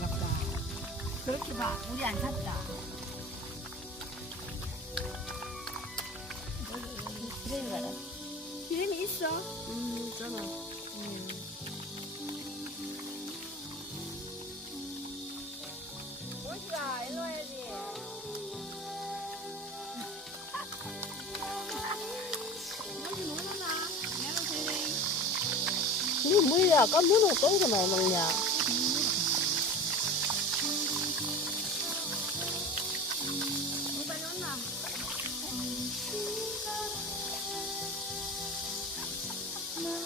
같다. 그렇게 봐. 우리 안 샀다. 기름이 가라. 기름이 있어. 있잖아. 멋지다. 일로 와야지. 멋지 먹는다. 내가 그래. 이거 뭐야? 아까 문을 똥거 많이 먹냐?